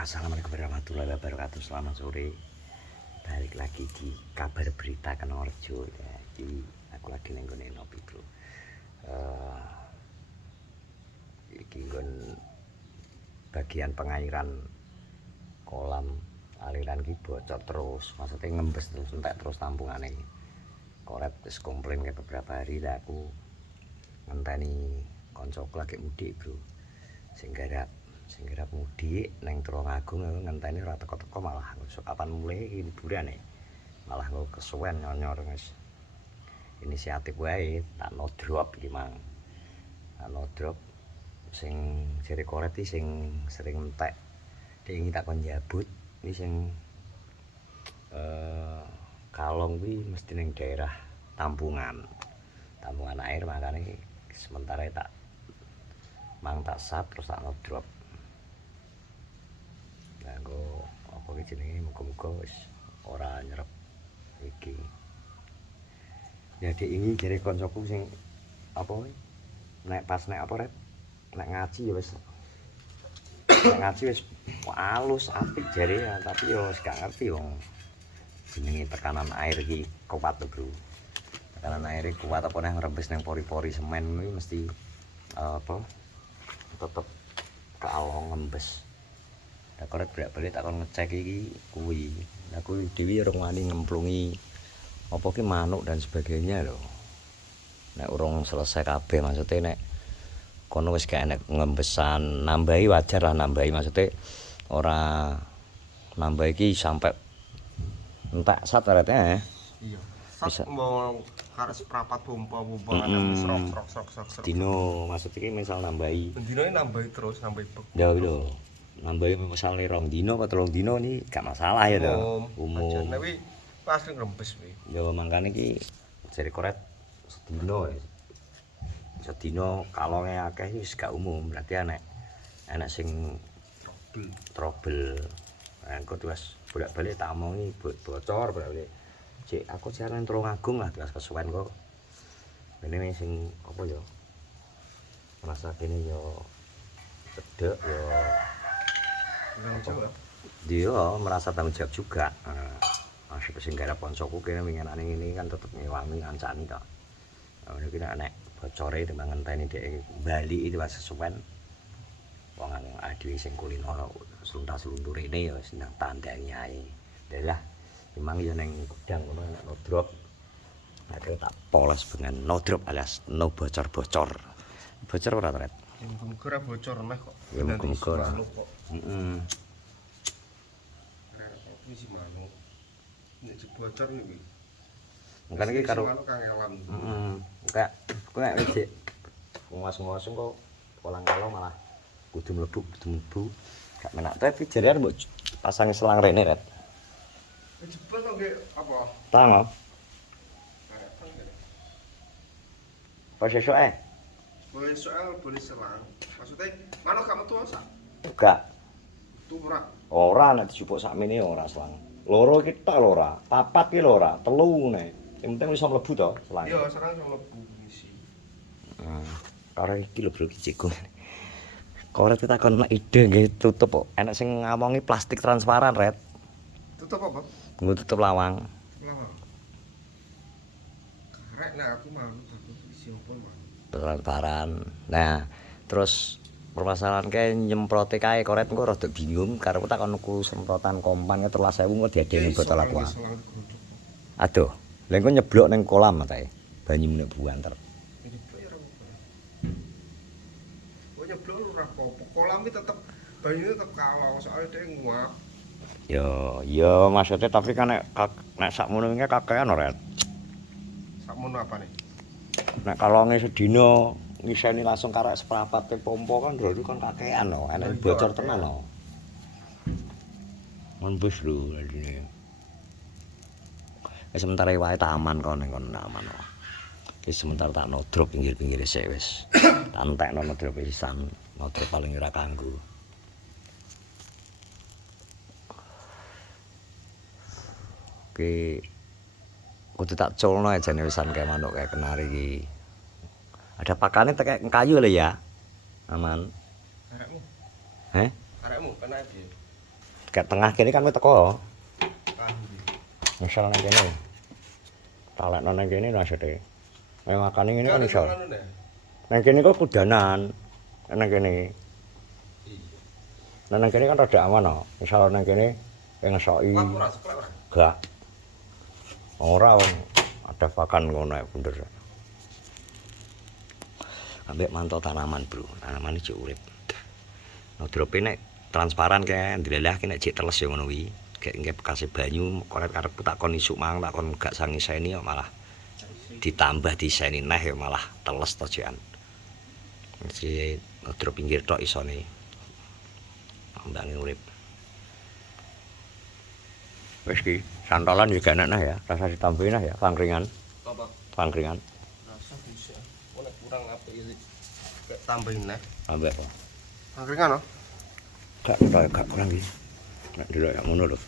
Assalamualaikum warahmatullahi wabarakatuh. Selamat sore. Balik lagi di kabar berita Kenorjo. Ya, jadi aku lagi nenggone nopi, Bro. Iki nggon bagian pengairan kolam aliran ki bocor terus. Maksudnya ngembes terus entek terus tampungane. Koret wis komplain kayak beberapa hari lah aku ngenteni koncoku lagi mudik, Bro. Sing garap mudik neng Tulungagung ngenteni ora teko-teko malah kapan mulai iki liburan malah nggo kesuwen nyor wis inisiatif wae tak no drop iki mang no drop sing jere koret iki sing sering entek ding tak kon njabut iki sing kalong kuwi mesti ning daerah tampungan air makane sementara tak sap terus tak no drop. Nggo apa iki jenenge muga-muga wis ora nyerep iki. Jadi ini jare koncoku sing apa nek pas nek apa rek nek ngaji ya wis alus apik jare ya, tapi yo wis gak ngerti wong jenenge tekanan air iki kuat to, Bro. Tekanan air iki kuat apa nek ngrembes nang pori-pori semen kuwi mesti apa tetep kalong ngembes. Lah korek bolak-balik tak kon ngecek iki kuwi. Lah kuwi dhewe ora wani ngemplungi apa ki manuk dan sebagainya lho. Nek urung selesai kabeh maksudnya nek kono wis gak enek ngembesan, nambahi wajar lah nambahi maksudnya ora nambah iki sampai entek sat arete. Iya. Sat mau karek seprapat pompa-pompa ana srok. Dino maksud iki misal nambahi. Dino nambahi terus nambahi bek. Ya lho. Nambahi misalnya 2 dino atau 3 dino ini gak masalah ya to. Umum. Nek wi pas ngrembes wi. Ya makane iki jare koret sedino ya. Sedino kalonge akeh wis gak umum, berarti enek sing trouble. Engko terus bolak-balik tak omongi bocor bolak-balik. Cek aku jaran Tulungagung lah terus kesuwen kok. Ini sing apa ya? Merasa kene yo cedek yo dia merasa tanggung jawab juga. Masih sing garap koncoku kene winginane ini kan tetep ngewangi ngancani to. Ngono ki nek bocore timbang ngenteni dhek bali itu pas sesuwen. Wong dhewe sing kulino sluntas-sluntur rene ya wis nang tandangi ae. Lah memang ya ning gudang ngono nek no drop. Nek tak poles dengan no drop alias no bocor-bocor. Bocor ora Tret? Muga-muga ora bocor meh kok. Ya muga-muga ora. Heeh. Iki si manuk. Nek bocor niku. Mungkin iki karo manuk kangelan. Kayak nek ngos-ngos kok kolang-kalong malah kudu mlebu. Gak menak tapi jare mbok pasang selang rene, Ret. Jebol kok nggih apa? Tang. Pas esuk Boleh soal boleh selang. Maksudnya manuk kamu tua sak? Enggak. Tua. Ora nek dijupuk sakmene ora selang. Loro iki tok lho ora. 4 ki lho ora, 3 ngene. Sing penting iso mlebu to selang. Iya, selang iso mlebu ngisi. Karo iki lho Bro iki jeko. Korek takon ide nggih tutup kok. Enak sing ngamongi plastik transparan, Ret. Tutup apa? Nggo tutup lawang. Lawang. Karek nek aku mau takut isi opo mah. Transparan. Nah, terus permasalahan kayak nyemprote kae koret engko rada bingung karo takon nuku semprotan kompan 13.000 kok diadeni botol aqua. Aduh, lha engko nyeblok ning kolam ta banyu nek buanter. Oh nyeblok ora apa-apa. Kolam iki tetep banyune tetep kalong soalnya dhek nguap. Ya maksudnya tapi kan nek sakmono iki kakean ora. Sakmono apane? Nek kalonge sedina ngiseni langsung karek seprapat pompa kan lho kan kakean lho, enek bocor tenan lho. Ngembus lho ladine. Wis sementara wae tak aman kon ning kono aman kok. Wis sementara tak no drop pinggir-pinggir sik wis. Tak entekno no drop pisan, no drop paling ora kanggo. Oke. Kudu tak culno jane wisan kae manuk kae kenari iki. Ada pakannya kayak kayu lah ya. Aman. Arekmu. Heh? Arekmu kena piye? Kayak tengah kene kan wis teko. Ah, Misal nang kene. Talekno nang kene maksudnya. Ayo makane ngene kan iso. Nang kene kok kudanan. Nang kene. Nang kene kan rada aman no. Misal nang kene ngesoki. Gak. Ora wong ada pakan ngono ae bener. Ambek mantau tanaman, Bro. Tanaman iki urip. Ngedrope nek transparan kae ndelalah ki nek jek teles ya ngono kuwi. Kayak nggih bekase banyu korek karepku takon isuk mang takon gak sangiseni kok malah ditambah diseni neh ya malah teles to jekan. Mesti ngedrop pinggir tok isone. Ambange urip. Wis ki, santolan juga enak nah ya, rasa ditambahin nah ya, pangkringan. Apa? Pangkringan. Rasa bisa. Nek kurang apik iki. Kayak tambahin neh. Ambek apa? Angkringan oh. Gak kurang iki. Nek delok ya ngono lho.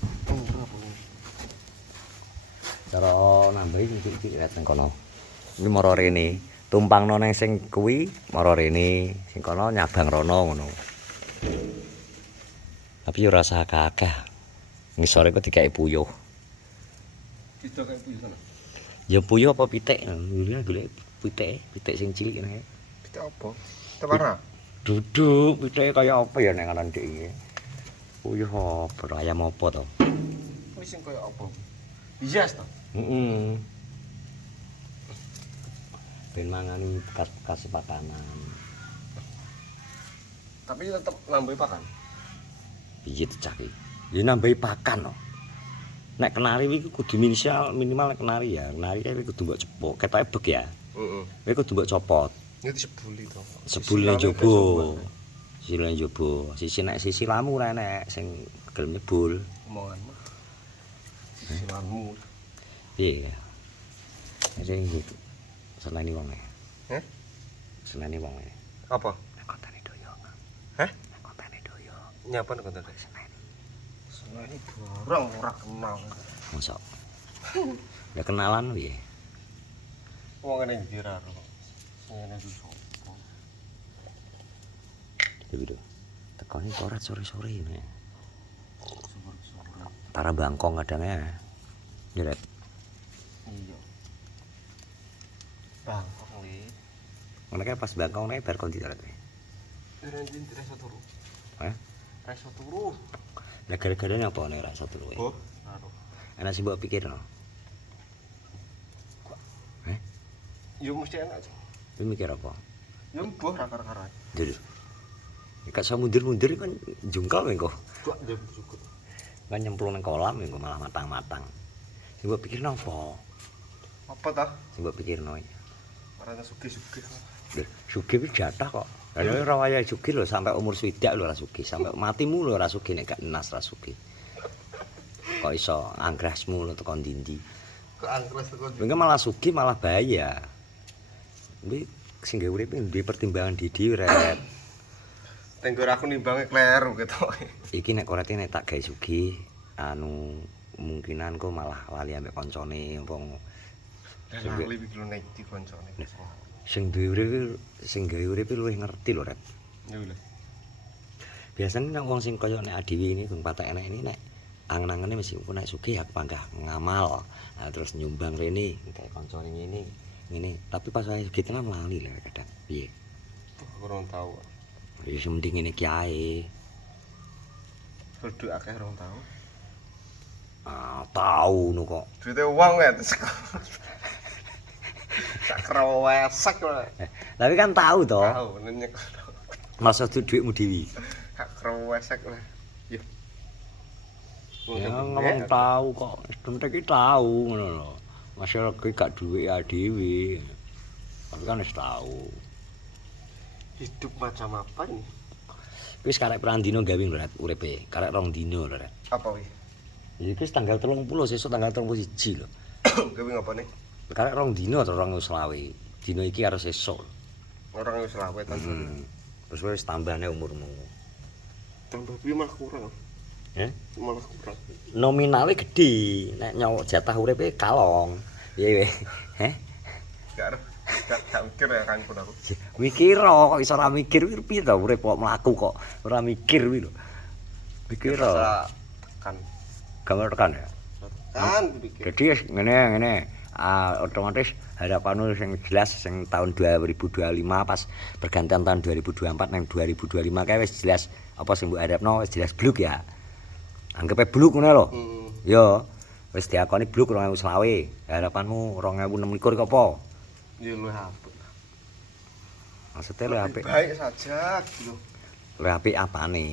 Cara nambahi sithik-sithik nek nang kono. Iki mara rene, tumpangno nang sing kuwi mara rene, sing kono nyabang rono ngono. Tapi yo rasa akeh. Ngisore kok dikake puyuh. Kita kayak puyuh sana. Ya puyuh apa pitik? Golek pitik sing cilik ngene. Kita apa? Kita warna. Duduk pitike kaya apa ya nek ngaran dik iki. Puyuh apa ayam apa to? Kuwi sing kaya apa? Hias to. Heeh. Ben mangani bekas pakanan. Tapi tetep nambahi pakan. Piye cah iki? Ya nambahi pakan no. Nek kenari iki kudu minimal nek kenari ya. Kenari iki kudu mbok cepuk. Ketoke bek ya. Heeh. Kuwi kudu mbok copot. Ini disebuli to. Sebule njaba. Sisine njaba. Sisi nek sisi lamu ora enek sing gelem nyebul. Omonganmu. Silanmu. Piye ya? Jadi gitu. Seneni wong e. Heh? Seneni wong e. Apa? Nek kontene doyo. Heh? Nek kontene doyo. Nyapa nek konten seneni. Seneni barang ora kenal. Mosok. Ya kenalan piye? Wong ngene ndi ra ro. Ngene iki sopo? Iki lho. Tekone korat sore-sore ini. Sumur-sumur. Para bangkong kadangnya. Nyeret. Iya. Bangkong wi. Ngono kae pas bangkong nek bar kon ditaret. Renjin reso turu. Hah? Reso turu. Lah gara-garane apa nek rasa turu kowe? Oh, karo. Ana sing mbok pikirno. Heh? Yo mesti enak. Kowe mikir apa? Yo mbuh ra karo-karo. Dulu. Nek sak mundur-mundur kan jungkal engko. Dua jam cukup. Kan nyemplung nang kolam engko malah matang-matang. Sing mbok pikirno apa? Apa ta? Sing mbok pikirno. Ora sugih-sugih. Lho, sugih wis jatah kok. Lah ora wayahe sugih lho sampai umur swidak lho ora sugih, sampai matimu lho ora sugih nek gak enas ora sugih. Kok iso anggrasmu lho tekan ndi-ndi. Kok angkres tekan. Mengko malah sugih malah bahaya. Kuwi sing gawe urip duwe pertimbangan dhewe rek. Tenggor aku nimbange kleru ketok. Iki nek korete nek tak gawe sugih anu kemungkinan kok malah lali ambek koncone wong Lali iki lho nek di koncone. sing gawe urip luwih ngerti lho rek. Ya lho. Biasane nek wong sing kaya nek adewe ini gung patek enek ini nek angen-angene mesti nek sugih aku panggah ngamal. Nah, terus nyumbang rene kayak koncone ngene. Tapi pas wae sugih tenan lali lho kadang. Piye? Aku ora tau. Ya mending ngene iki ae. Kudu akeh ora tau. Ah, tau nu kok. Duite wong ya terus. Tak krewesek lho. Tapi kan tahu toh. Tau nenyek. Masa duitmu dhewe. Tak krewesek lah. Ya. Ya ngomong tahu kok. Penting iki tahu ngono lho. Masyarakat iki gak duwe dhewe. Tapi kan wis tahu. Hidup macam apa ini? Wis karek pirang dina gawe lho Ret uripe. Karek 2 dina lho Ret. Apa wi? Iki wis tanggal 30 sesuk tanggal 31 lho. Gawe ngapa nih? Karek 2 dina atau 2020. Dina iki harus sesuk. Orang wis lawe ta. Terus wis tambahne umurmu. Tambah piye malah kurang. Ya? Malah kurang. Nominale gedhe, nek nyawa jatah uripe kalong. Piye we? Heh? Gak mikir ya kan pun aku. Mikir kok iso ora mikir piye to urip kok mlaku kok ora mikir kuwi lho. Mikir. tekan. Kamu tekan ya. Tekan pikir. Jadi ngene otomatis harapanmu sing jelas sing tahun 2025 pas pergantian tahun 2024 nang 2025 kae wis jelas apa sing mbok harapno wis jelas bluk ya. Anggepe bluk ngono lho. Yo wis diakoni bluk 2020. Harapanmu 2026 ki apa? Ya luwih apik. Maksudnya luwih apik. Baik saja gitu. Luwih apik apane?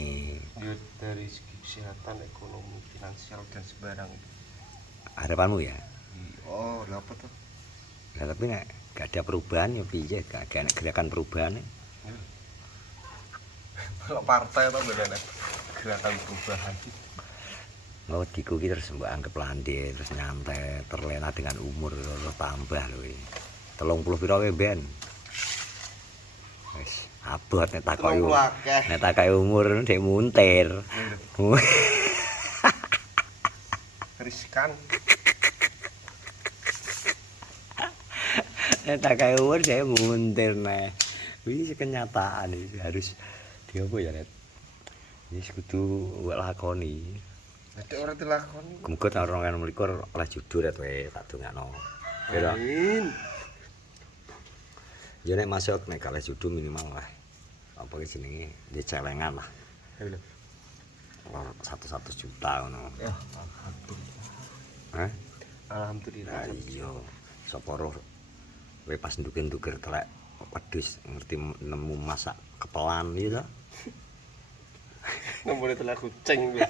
Ya dari segi kesehatan, ekonomi, finansial dan sembarang. Harapanmu ya. Oh, lha apa tuh? Nah, tapi nek gak ada perubahan ya piye gak ada gerakan perubahan. Kalau partai tuh beda gerakan perubahan. Mau dikuki terus mbak anggap landai terus nyantai terlena dengan umur lo tambah lho. 30 piro wae ben. Wis abot nek takoki umur dhek muntir. Riskan. Nek takoki umur dhek muntir nek. Wis kenyataan iki harus diopo ya Nek. Wis kudu mbok lakoni. Nek ora dilakoni. Muga tahun 2021 oleh judul ya wae tak dongakno. Kira. Amin. Ya nek masuk nek kalih judul minimal lah. Apa ki jenenge? Ya celengan lah. Ayo. 100 juta ngono. Ya, alhamdulillah. Hah? Alhamdulillah. Nah, iya. Sapa roh kowe pas ndukur-ndukur telek wedhus ngerti nemu masak kepelan iki to. Nomor telah kucing kuwi.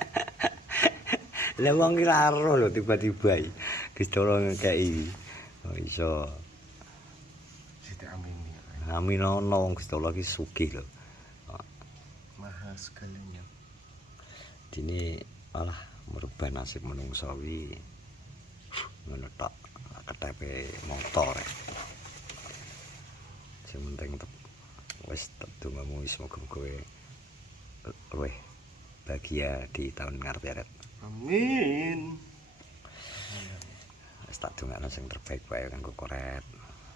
Lah wong ki ra ero lho tiba-tiba iki. Gusti Allah ngekeki. Oh iso. Siti amin. Amin ono wong Gusti Allah ki sugih lho. Mahal sekalinya. Dene alah merubah nasib menungso wi. Ngono tok ketepe motor. Sing penting wis dongamu wis muga-muga luwih bahagia di tahun ngarep. Amin. Wis tak dongakno sing terbaik wae kanggo koret.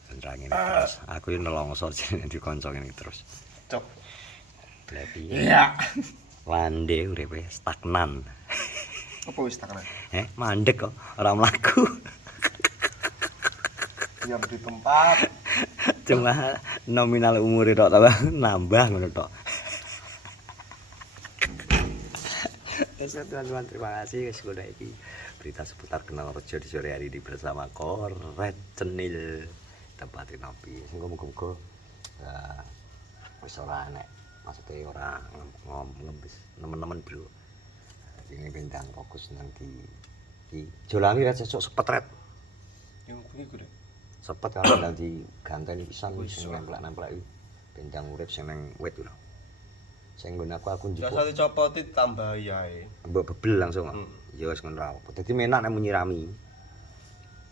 Senrangin terus. Aku yo nelongso jenenge dikonco ngene terus. Cok. Lah piye? Iya. Lande uripe stagnan. Apa wis tak kena? Mandek kok ora mlaku. Diam di tempat. Cuma nominal umure tok nambah ngono tok. Wes teman-teman terima kasih wis ngono iki berita seputar Kenal Rejo di sore hari ini bersama Koret Cenil tempatin ngopi. Sing muga-muga wis ora enek maksudnya ora ngembis nemen-nemen bro. Ini bintang fokus nanti di Jolami ret sesuk sepet ret. Yang kuwi kuwi. Sepet kalau nanti ganteni pisan sing nempel-nempel iki. Bintang urip sing nang wit lho. Sing nggon aku njupuk. Biasa dicopoti tambah yae. Mbok bebel langsung. Ya wis ngono ra apa. Dadi menak nek nyirami.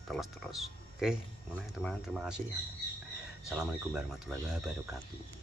Terus. Oke, ngono teman-teman terima kasih. Assalamualaikum warahmatullahi wabarakatuh.